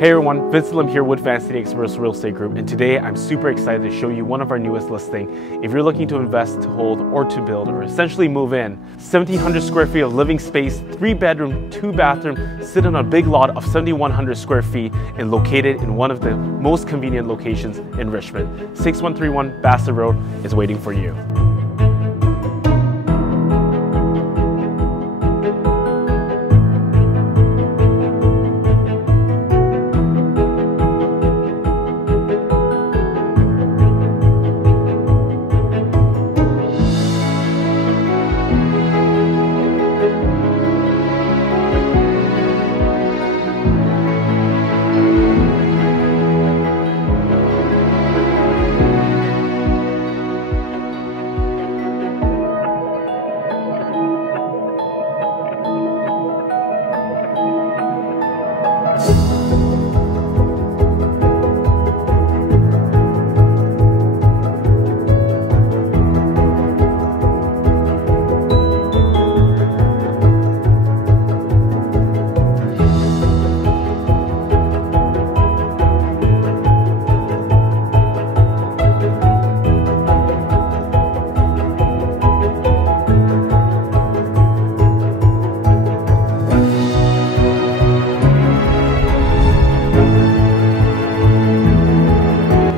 Hey everyone, Vincent Lim here with Advanced Experts Real Estate Group, and today I'm super excited to show you one of our newest listings. If you're looking to invest, to hold, or to build, or essentially move in, 1,700 square feet of living space, 3-bedroom, 2-bathroom, sit on a big lot of 7,100 square feet and located in one of the most convenient locations in Richmond. 6131 Bassett Road is waiting for you.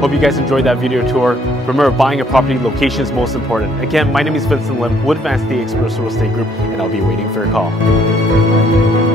Hope you guys enjoyed that video tour. Remember, buying a property, location is most important. Again, my name is Vincent Lim with Advanced Experts Real Estate Group, and I'll be waiting for your call.